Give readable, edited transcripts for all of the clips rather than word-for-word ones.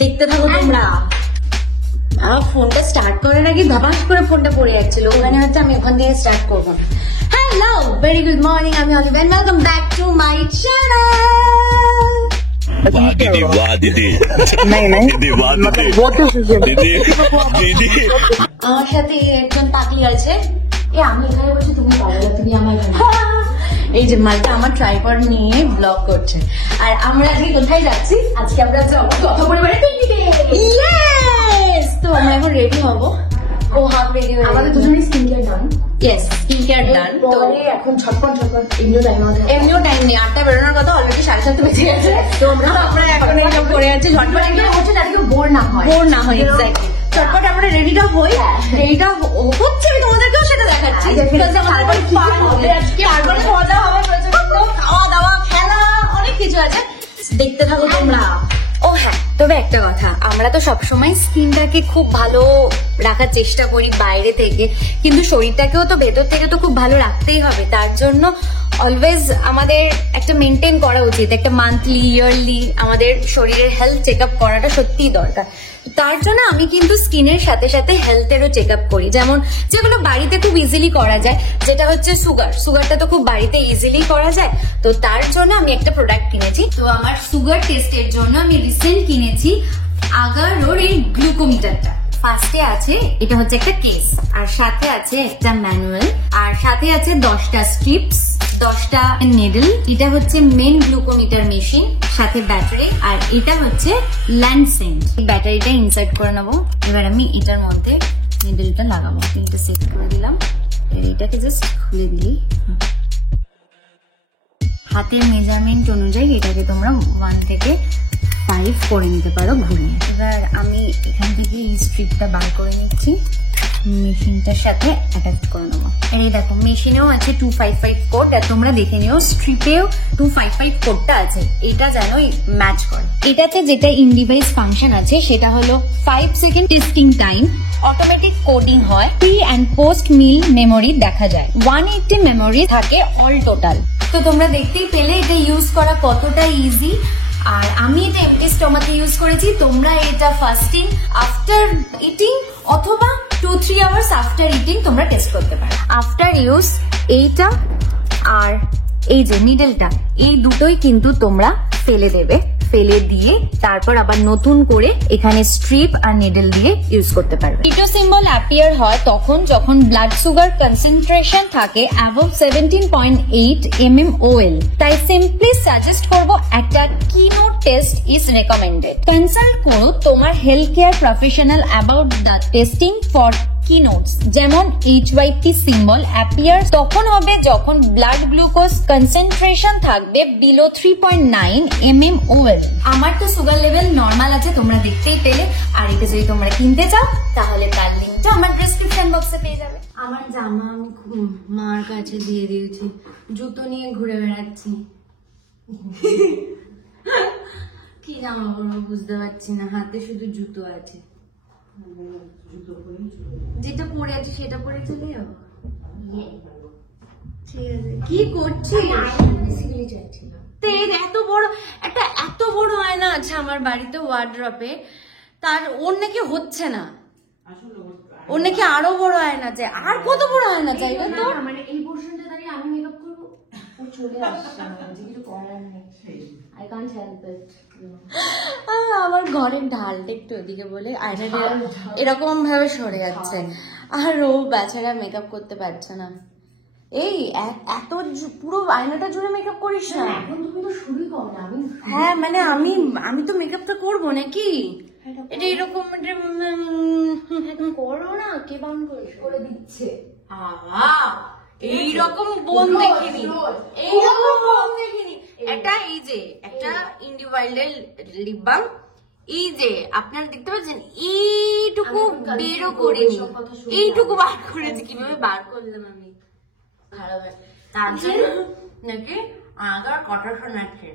দেখতে থাকো তোমরা। আমার ফোনটা স্টার্ট করার আগে ধাপাস করে ফোনটা পড়ে যাচ্ছিল, ওখানে হচ্ছে আমি ওখান থেকে স্টার্ট করবো না। হ্যালো, ভেরি গুড মর্নিং, আমি Olive and welcome back to my channel. दीदी वाह दीदी नहीं दीदी वाह दीदी दीदी दीदी আমার সাথে একজন পাগলি আছে। আমি এখানে বসে, তুমি পাগলা, তুমি আমার এই যে মালটা আমার ট্রাইপড নিয়ে ব্লগ করছে। আর আমরা আজকে কোথায় যাচ্ছি? আজকে আমরা যাবো যৌথ পরিবারে পিকনিকে। ইয়েস, তো আমরা এখন রেডি হব। ও হাফ রেডি হয়ে আমাদের দুজনেই স্কিন কেয়ার ডান। ইয়েস, স্কিন কেয়ার ডান। তো এখন ছটপট এমনিও টাইম নেই, 8টা বেরোনোর কথা, অলরেডি 7:30 বেজে গেছে। তো আমরা এখন এইসব করে যাচ্ছি ঝটপট, হচ্ছে যাতে কেউ বোর না হয়। এক্স্যাক্টলি। চটপট আমরা রেডিটা হই, রেডিটা হচ্ছে, আমি তোমাদেরকেও সেটা দেখাচ্ছি। তারপরে মজা হবে, খাওয়া দাওয়া, খেলা, অনেক কিছু আছে, দেখতে থাকো তোমরা। ও হ্যাঁ, তবে একটা কথা, আমরা তো সবসময় স্কিনটাকে খুব ভালো রাখার চেষ্টা করি বাইরে থেকে, কিন্তু শরীরটাকেও তো ভেতর থেকে তো খুব ভালো রাখতেই হবে। তার জন্য অলওয়েজ আমাদের একটা মেনটেন করা উচিত, একটা মান্থলি, ইয়ারলি আমাদের শরীরের হেলথ চেক আপ করাটা সত্যিই দরকার। তার জন্য আমি কিন্তু স্কিনের সাথে সাথে হেলথেরও চেক আপ করি, যেমন যেগুলো বাড়িতে খুব ইজিলি করা যায়, যেটা হচ্ছে সুগারটা তো খুব বাড়িতে ইজিলি করা যায়। তো তার জন্য আমি একটা প্রোডাক্ট কিনেছি। তো আমার সুগার টেস্টের জন্য আমি রিসেন্ট কিনেছি আগারোর এই গ্লুকোমিটারটা। ফার্স্টে আছে, এটা হচ্ছে একটা কেস, আর সাথে আছে একটা ম্যানুয়াল, আর সাথে আছে 10টা স্ট্রিপস, 10টা নেডল। এটা হচ্ছে মেন গ্লুকোমিটার মেশিন, সাথে ব্যাটারি, আর এটা হচ্ছে ল্যান্ডসেন্ট। ব্যাটারিটা ইনসার্ট করে নেবো। এবার আমি এটার মধ্যে নেডলটা লাগাবো। এটা সেট করে দিলাম, এটাকে জাস্ট খুলে দিলি। হাতের মেজারমেন্ট অনুযায়ী এটাকে তোমরা 1 থেকে 5 করে নিতে পারো ঘুরিয়ে। এবার আমি এখান থেকে এই স্ট্রিপটা বার করে নিচ্ছি, মেশিনটার সাথে অ্যাটাচ করে নেবো। এই দেখো, মেশিনেও আছে 255 কোড, আর তোমরা দেখে নিও স্ট্রিপেও 255 কোডটা আছে, এটা যেন ম্যাচ করে। এটাতে যেটা ইন ডিভাইস ফাংশন আছে সেটা হলো 5 second testing time, automatic coding হয়, pre and post meal memory দেখা যায়, 180 মেমোরি থাকে অল টোটাল। তো তোমরা দেখতেই পেলে এটা ইউজ করা কতটা ইজি। আর আমি এটা এমটি স্টমাকে ইউজ করেছি, তোমরা এটা ফাস্টিং, আফটার ইটিং, অথবা 2-3 আওয়ার্স আফটার ইটিং তোমরা টেস্ট করতে পারো। আফটার ইউজ এইটা আর এই যে নিডলটা, এই দুটোই কিন্তু তোমরা ফেলে দেবে, ফেলে দিয়ে তারপর আবার নতুন করে এখানে স্ট্রিপ আর নিডল দিয়ে ইউজ করতে পারবে। কিটো সিম্বল অ্যাপিয়ার হয় তখন যখন ব্লাড সুগার কনসেন্ট্রেশন থাকে অ্যাবভ 17.8 mmol। তাই সিম্পলি সাজেস্ট করব একটা কিনোট টেস্ট ইজ রেকমেন্ডেড। কনসাল্ট করো তোমার health care professional about the testing for ketones. যেমন HYP সিম্বল অ্যাপিয়ার তখন হবে যখন ব্লাড গ্লুকোজ কনসেন্ট্রেশন থাকবে বিলো 3.9 mmol। আমার তো সুগার লেভেল নর্মাল আছে, তোমরা দেখতেই পেলে। আর এটা যদি তোমরা কিনতে চাও তাহলে তার লিঙ্কটা আমার ডেসক্রিপশন বক্সে পেয়ে যাবে। আমার জামা আমি মার কাছে দিয়ে দিয়েছি, জুতো নিয়ে ঘুরে বেড়াচ্ছি। কি জামা পরবো বুঝতে পারছি না, হাতে শুধু জুতো আছে। যেটা পরে আছে সেটা পরে চলে যাবো। ঠিক আছে, কি করছিস? এত বড় আয়না আছে আমার বাড়িতে ওয়ার্ড্রপে, তার ওর নাকি হচ্ছে না, ওর নাকি আরো বড় আয়না চাই। আর কত বড় আয়না চাইবে তো? মানে এই পোর্শনটা দাঁড়িয়ে আমি মেকআপ করবো, ও চলে আসছে, কিছু করার নেই। I can't help it. আমার ঘরের ঢালটা একটু ওদিকে বলে আয়নাটা এরকম ভাবে সরে যাচ্ছে, আর ও বেচারা মেকআপ করতে পারছে না। এই এত পুরো আয়নাটা জুড়ে মেকআপ করিস না। এখন তুমি তো শুরুই করো না। হ্যাঁ মানে আমি তো মেকআপটা করবো নাকি? এটা এরকম করো না, কে বাউন্ড করে দিচ্ছে। এইরকম বোন দেখিনি, এইরকম বোন দেখিনি। এটা এই যে একটা ইন্ডিভাইল্ডের লিপ বাম, এই যে আপনারা দেখতে পাচ্ছেন এইটুকু বেরো করিনি, এইটুকু বার করেছি। কিভাবে বার করলাম আমি, খারাপ। তার জন্য নাকি আগার কথা শোনাচ্ছে।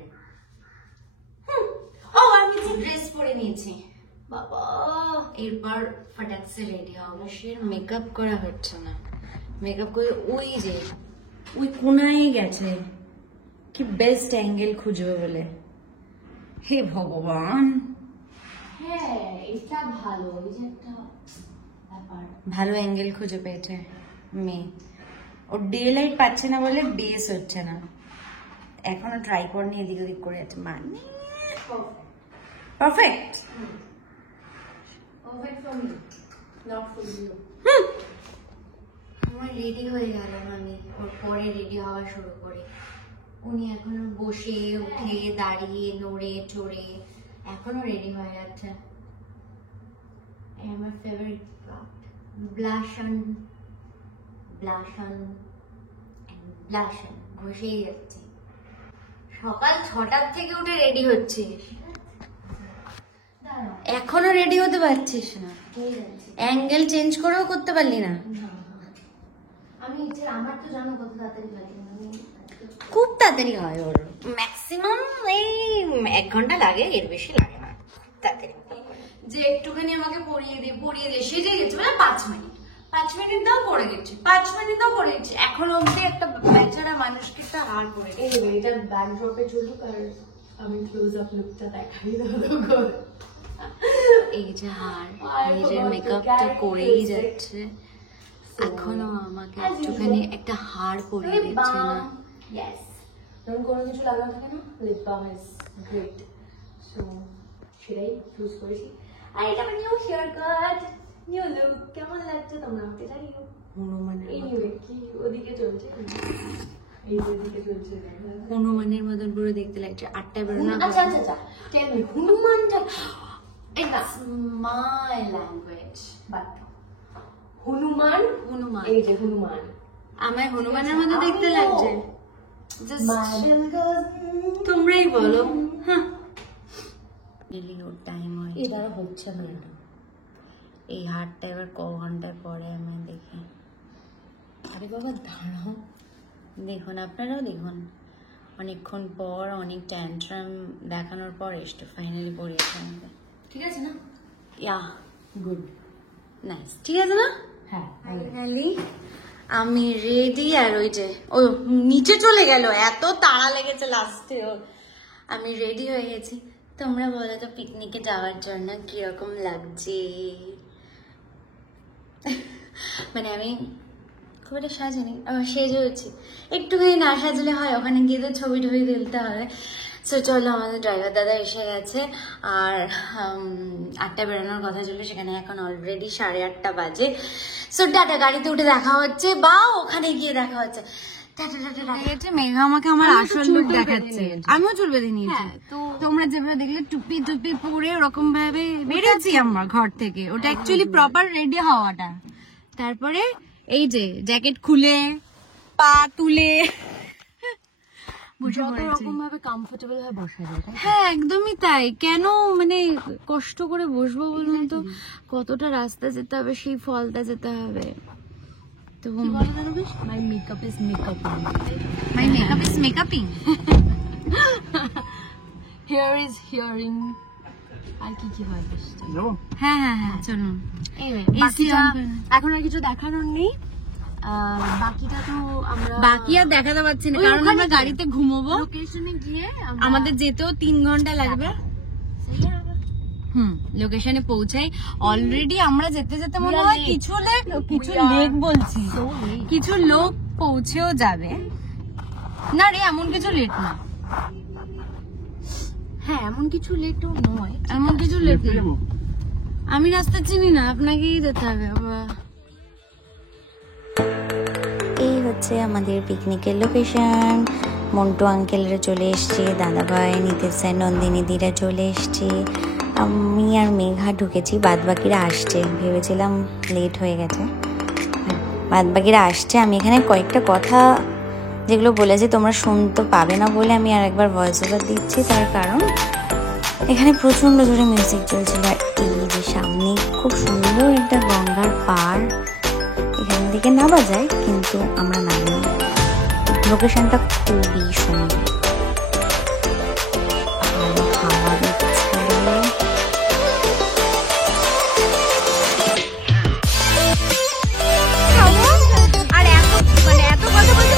ও আমি ড্রেস পরে নিয়েছি বাবা, এরপর ফটাকসে রেডি হবো। সে মেকআপ করা হচ্ছে না, মেকআপ করে ওই যে ওই কোনায় গেছে, কি বেস্ট অ্যাঙ্গেল খুঁজবে বলে। হে ভগবান, ভালো, ওই যে একটা ব্যাপার। ভালো অ্যাঙ্গেল খুঁজে পেয়েছে মেয়ে। ওর ডে লাইট পাচ্ছে না বলে বেস হচ্ছে না, এখনো ট্রাইপড নিয়ে এদিক ওদিক করে যাচ্ছে। মানে perfect. Perfect for me, not for you. আমার রেডি হয়ে গেল, আমি ওর পরে রেডি হওয়া শুরু করি। উনি এখনো বসে উঠে দাঁড়িয়ে নড়ে চড়ে এখনো রেডি হয়ে যাচ্ছে। আমার ফেভারিট ব্লাশ অন ঘষেই যাচ্ছে। সকাল 6টার থেকে উঠে রেডি হচ্ছে, এখনো রেডি হতে পারছিস না? অ্যাঙ্গেল চেঞ্জ করেও করতে পারলি না? আমি আমার তো জানো কত তাড়াতাড়ি লাগে, খুব তাড়াতাড়ি হয় ওর, ম্যাক্সিমাম এই 1 ঘন্টা লাগে, এর বেশি লাগে না। তাড়াতাড়ি যে একটুখানি আমাকে পরিয়ে দে সেজে গেছে, মানে 5 মিনিট 5 মিনিট দাও করে দিচ্ছি, 5 মিনিট দাও করে দিচ্ছি। এখন অব্দি একটা বেচারা মানুষকে একটা হার করে এটা ব্যাকড্রপে চলুক আর আমি ক্লোজ আপ লুকটা দেখাই দেবো। এই যে হার, নিজের মেকআপটা করেই যাচ্ছে, এখনো আমাকে একটুখানি একটা হার পরিয়ে দিচ্ছে না। Yes, যখন কোনো কিছু লাগানো থাকে না, lip balm is great, so সেটাই চুজ করেছি। আর এটা আমার new haircut, new look. কেমন লাগছে তোমরা আমাকে জানিও। এনিওয়ে কি ওদিকে চলছে, এই ওদিকে চলছে, হনুমানের মতন পুরো দেখতে লাগছে। 8টায় বেরোনো। আচ্ছা টেল মি, হনুমানটা it's my language, but Hanuman এই যে হনুমান আমার হনুমানের মতো দেখতে লাগছে। তোমরাই বলো। হ্যাঁ, টাইম হয়, এটা হচ্ছে না। এই হাটটা এবার ক ঘন্টায় পরে আমি দেখি। আরে বাবা দাঁড়াও, দেখুন আপনারাও দেখুন, অনেকক্ষণ পর অনেক ট্যান্ট্রাম দেখানোর পর এসে ফাইনালি পড়িয়েছে আমাকে। ঠিক আছে না? ইয়া গুড, নাইস, ঠিক আছে না? হ্যাঁ ফাইনালি আমি রেডি। আর ওই যে ও নিচে চলে গেল, এত তাড়া লেগেছে লাস্টে ওর। আমি রেডি হয়ে গেছি। তোমরা বলো তো পিকনিকে যাওয়ার জন্য কিরকম লাগছে? মানে আমি খুব একটা সাজিনি, সেজেছি, একটুখানি না সাজলে হয়? ওখানে গিয়ে তো ছবি টবি তুলতে হবে। সো চলো, আমাদের ড্রাইভার দাদা এসে গেছে। আর 8টায় বেরোনোর কথা ছিল, সেখানে এখন অলরেডি 8:30 বাজে। সো টাটা, গাড়িতে উঠে দেখা হচ্ছে বা ওখানে গিয়ে দেখা হচ্ছে। মেঘা আমাকে আমার আসল লুক দেখাচ্ছে, আমিও চুল বেঁধে নিয়েছি। তোমরা যেভাবে দেখলে টুপি টুপি পরে ওরকম ভাবে বেরিয়েছি আমরা ঘর থেকে, ওটা অ্যাকচুয়ালি প্রপার রেডি হওয়াটা। তারপরে এই যে জ্যাকেট খুলে পা তুলে যতরকম ভাবে কমফোর্টেবল হয়ে বসা যায়। হ্যাঁ একদমই তাই। কেন মানে কষ্ট করে বসবো বলুন তো? কতটা রাস্তা যেতে হবে, সেই ফলটা যেতে হবে। তো my makeup is makeuping, my makeup is makeuping, hair is hearing. আর কি হয়? হ্যাঁ হ্যাঁ হ্যাঁ চলুন। এখন আর কিছু দেখানোর নেই, বাকিটা তো আমরা বাকি আর দেখাতে পারছি না, কারণ আমরা গাড়িতে ঘুমোবো। লোকেশনে গিয়ে আমাদের যেতেও 3 ঘন্টা লাগবে। লোকেশনে পৌঁছাই অলরেডি। আমরা যেতে যেতে মনে হয় কিছু লোক পৌঁছেও যাবে না রে, এমন কিছু লেট না। হ্যাঁ এমন কিছু লেটও নয়, এমন কিছু লেট না। আমি রাস্তা চিনি না, আপনাকেই যেতে হবে। এই হচ্ছে আমাদের পিকনিকের লোকেশন। মন্টু আঙ্কেলরা চলে এসছে, দাদাভাই, নিতেশ স্যার, নন্দিনীদিরা চলে এসছে। আমি আর মেঘা ঢুকেছি, বাদবাকিরা আসছে। ভেবেছিলাম লেট হয়ে গেছে, বাদবাকিরা আসছে। আমি এখানে কয়েকটা কথা যেগুলো বলেছি তোমরা শুনতে পাবে না বলে আমি আর একবার ভয়েস ওভার দিচ্ছি। তার কারণ এখানে প্রচণ্ড জোরে মিউজিক চলছিল। আর এই যে সামনে খুব সুন্দর একটা গঙ্গার পাড়, এখান থেকে নামা যায় কিন্তু আমরা নামিনি। লোকেশনটা খুবই সুন্দর, ভালো হাওয়া দিচ্ছে। আর এত মানে এত কথা বলতে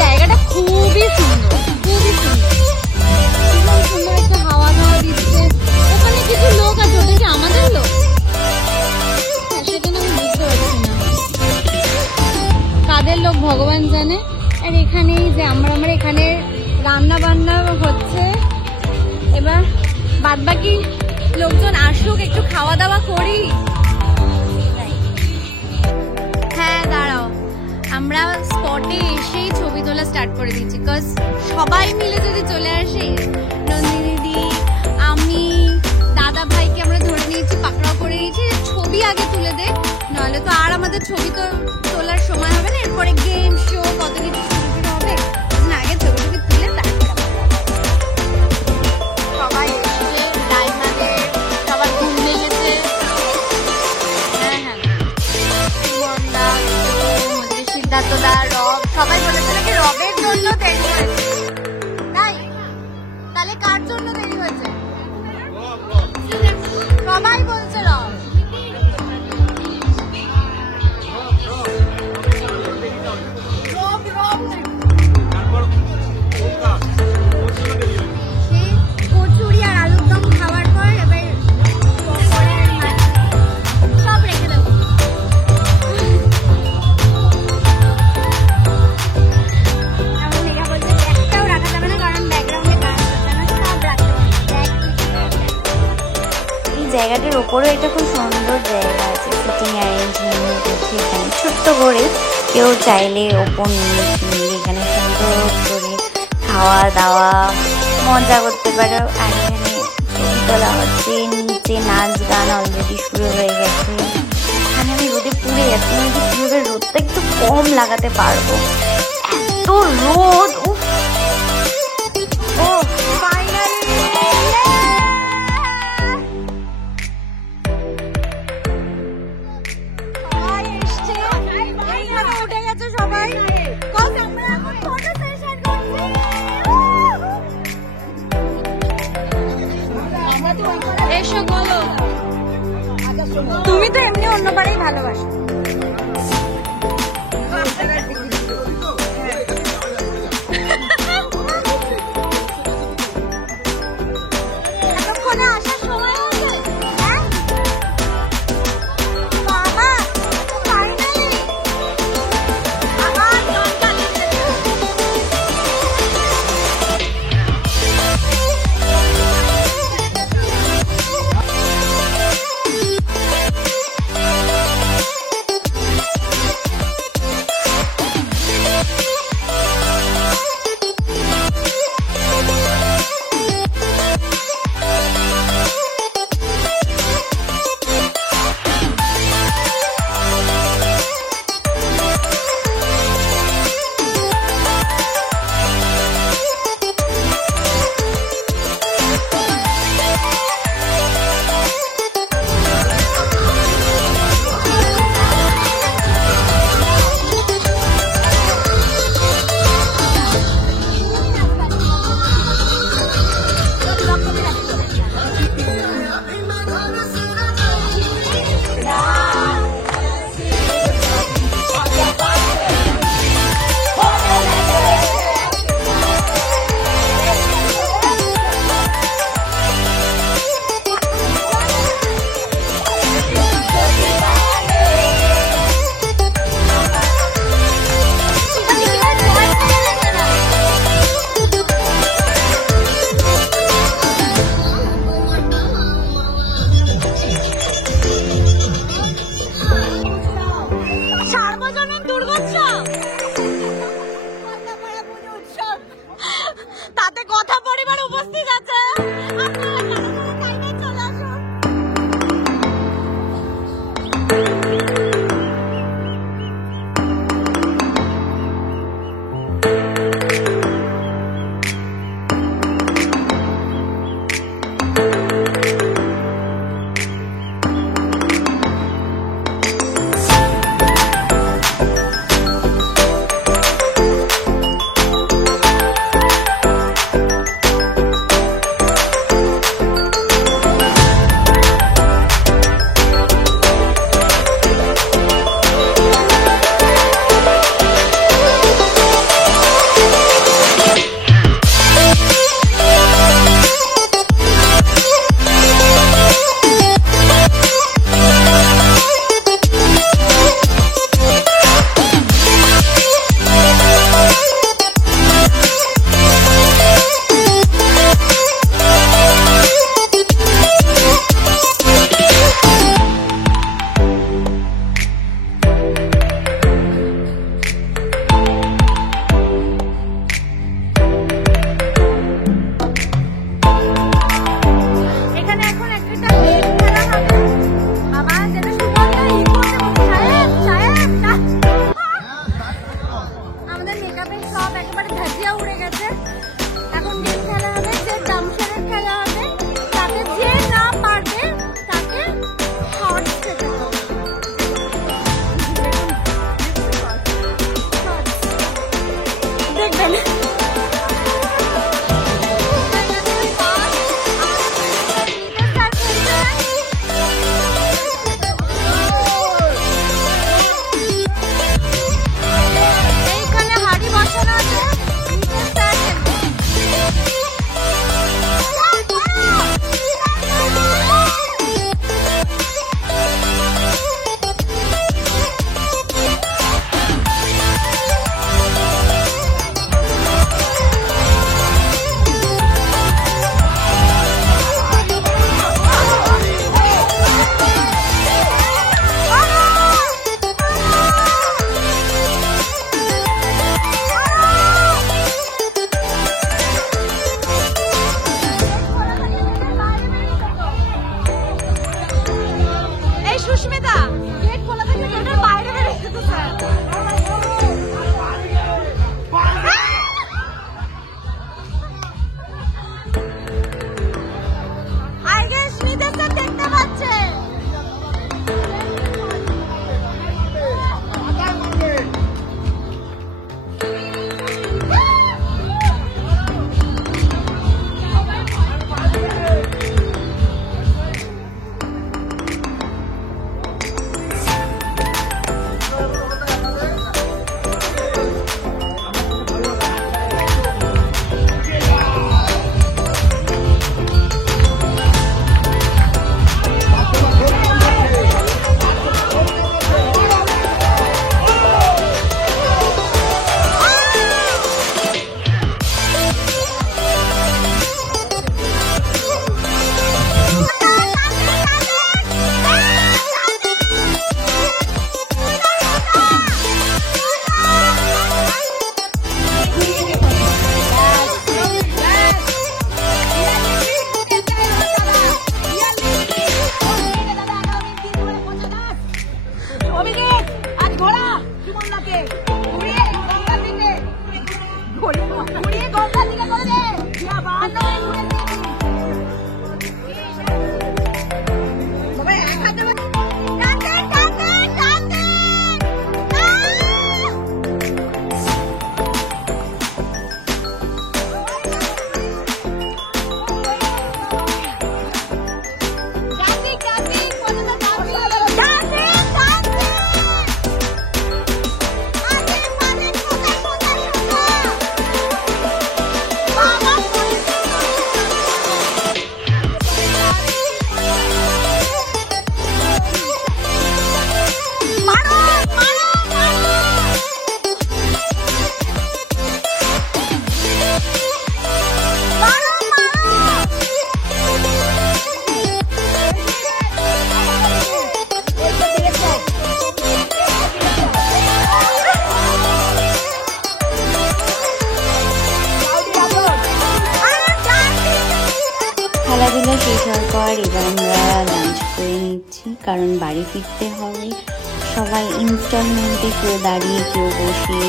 জায়গাটা খুবই সুন্দর, খুবই সুন্দর, খুবই সুন্দর একটা বান্না হচ্ছে, এবার বাদ বাকি লোকজন আসুক, একটু খাওয়া দাওয়া করি। হ্যাঁ দাঁড়াও, আমরা স্পটে এসেই ছবি তোলা স্টার্ট করে দিচ্ছি, বিকজ সবাই মিলে যদি চলে আসে, নন্দিনী দি, আমি, দাদা ভাইকে আমরা ধরে নিয়েছি, পাকড়াও করে নিয়েছি, ছবি আগে তুলে দে, নাহলে তো আর আমাদের ছবি তো তোলার সময় হবে না, এরপরে গেম শো কত কিছু শুরু শুরু হবে, আগে ছবি টবি তুলে তারপরে সবাই এসছে, ডাইমানে সবার ঘুম লেগেছে। হ্যাঁ হ্যাঁ, সিদ্ধার্থ দা, রব, সবাই বলেছে নাকি রবের জন্য দেরি হয়েছে, তাই? তাহলে কার জন্য দেরি হয়েছে? সবাই বলছে রব। কচুরি আর আলুর দম খাওয়ার পর এবার সব রেখে দেবো। একটাও রাখা যাবে না, কারণ ব্যাকগ্রাউন্ডে গান হচ্ছে না, সব রাখতে হবে। এই জায়গাটার ওপরেও একটা খুব সুন্দর জায়গা আছে, সিটিং অ্যারেঞ্জমেন্ট আছে এখানে ছোট্ট করে, কেউ চাইলে ওপর নিয়ে এখানে সুন্দর করে খাওয়া দাওয়া মজা করতে পারো। আর এখানে ছবি তোলা হচ্ছে, নিচে নাচ গান অলরেডি শুরু হয়ে গেছে। এখানে আমি রোদে পুড়ে যাচ্ছি, আমি যে কীভাবে রোদটা একটু কম লাগাতে পারবো, এত রোদ। ও ফাইনালি উঠে গেছে সবাই, এসো বলো। তুমি তো এমনি অন্যবারেই ভালোবাসো। এতক্ষণে আসার সময় হয়েছে। হ্যাঁ বাবা, ফাইনালি আমার দরকার লেগেছে। তাতে কথা পরিবার উপস্থিত আছে। যাওয়ার পর এবার আমরা লাঞ্চ করে নিচ্ছি, কারণ বাড়ি ফিরতে হবে। সবাই ইনস্টলমেন্টে কেউ দাঁড়িয়ে কেউ বসে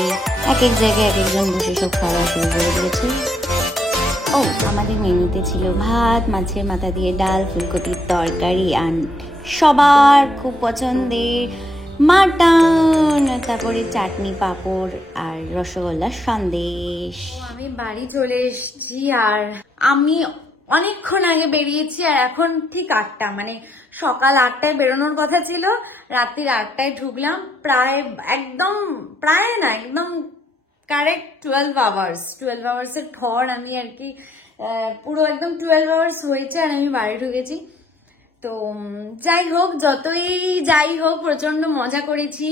এক এক জায়গায় এক একজন বসে সব খাওয়া শুরু করে দিয়েছে। ও আমাদের মেনুতে ছিল ভাত, মাছের মাথা দিয়ে ডাল, ফুলকপির তরকারি আর সবার খুব পছন্দের মাটন, তারপরে চাটনি, পাঁপড় আর রসগোল্লার সন্দেশ। আমি বাড়ি চলে এসেছি আর আমি অনেকক্ষণ আগে বেরিয়েছি আর এখন ঠিক 8টা, মানে সকাল 8টায় বেরোনোর কথা ছিল, রাত্রির 8টায় ঢুকলাম। প্রায় না একদম কারেক্ট 12 আওয়ার্সের ঠর আমি আর কি, পুরো একদম 12 আওয়ার্স হয়েছে আর আমি বাড়ি ঢুকেছি। তো যাই হোক, যাই হোক প্রচন্ড মজা করেছি,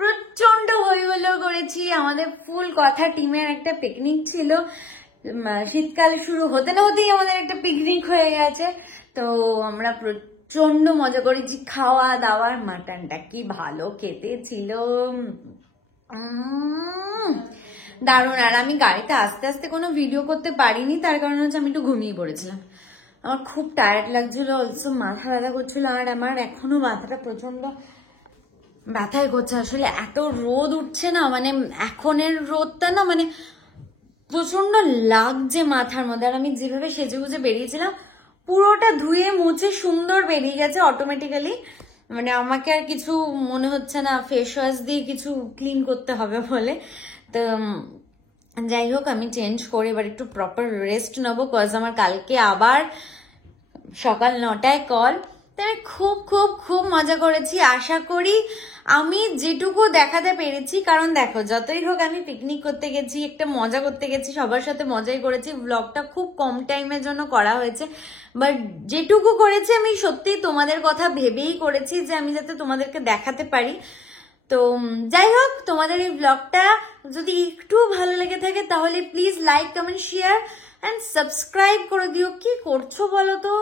প্রচন্ড হইহুল্লোড় করেছি। আমাদের ফুল কথা টিমের একটা পিকনিক ছিল, শীতকাল শুরু হতে না হতেই আমাদের একটা পিকনিক হয়ে গেছে। তো আমরা প্রচন্ড মজা করেছি, খাওয়া দাওয়ার, মাটনটা কি ভালো খেতে ছিল, দারুণ। আর আমি গাড়িতে আস্তে আস্তে কোনো ভিডিও করতে পারিনি, তার কারণ হচ্ছে আমি একটু ঘুমিয়ে পড়েছিলাম। আমার খুব টায়ার্ড লাগছিল, অলসো মাথা ব্যথা করছিল, আর আমার এখনো মাথাটা প্রচন্ড ব্যথাই করছে। আসলে এত রোদ উঠছে না, মানে এখনের রোদটা না মানে প্রচন্ড লাগছে মাথার মধ্যে। আর আমি যেভাবে সেজে গুজে বেরিয়েছিলাম পুরোটা ধুয়ে মুছে সুন্দর বেরিয়ে গেছে অটোমেটিক্যালি, মানে আমাকে আর কিছু মনে হচ্ছে না ফেস ওয়াশ দিয়ে কিছু ক্লিন করতে হবে বলে। তো যাই হোক, আমি চেঞ্জ করে এবার একটু প্রপার রেস্ট নেবো, কজ আমার কালকে আবার সকাল 9টায় কল। তাই খুব খুব খুব মজা করেছি। আশা করি আমি যেটুকু দেখাতে পেরেছি, কারণ দেখো যতই হোক আমি পিকনিক করতে গেছি, একটা মজা করতে গেছি, সবার সাথে মজাই করেছি। ব্লগটা খুব কম টাইমের জন্য করা হয়েছে, বাট যেটুকু করেছি আমি সত্যি তোমাদের কথা ভেবেই করেছি, যে আমি যাতে তোমাদেরকে দেখাতে পারি। তো যাই হোক, তোমাদের এই ব্লগটা যদি একটু ভালো লেগে থাকে তাহলে please like, comment, share and subscribe করে দিও। কি করছো বলো তো?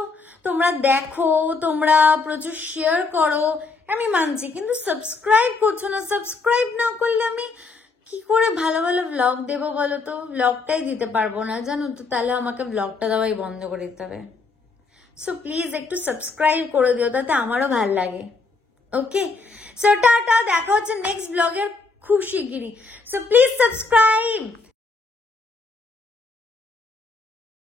তোমরা দেখো, তোমরা প্রচুর শেয়ার করো, আমি মানছি, কিন্তু সাবস্ক্রাইব করছো না। সাবস্ক্রাইব না করলে আমি কি করে ভালো ভালো ব্লগ দেবো বলো তো? ব্লগটাই দিতে পারবো না, জানো তো, তাহলে আমাকে ব্লগটা দেওয়াই বন্ধ করে দিতে হবে। সো প্লিজ একটু সাবস্ক্রাইব করে দিও, তাতে আমারও ভালো লাগে। ওকে, সো টাটা, দেখা হচ্ছে নেক্সট ব্লগের খুব শিগগিরই। So please subscribe.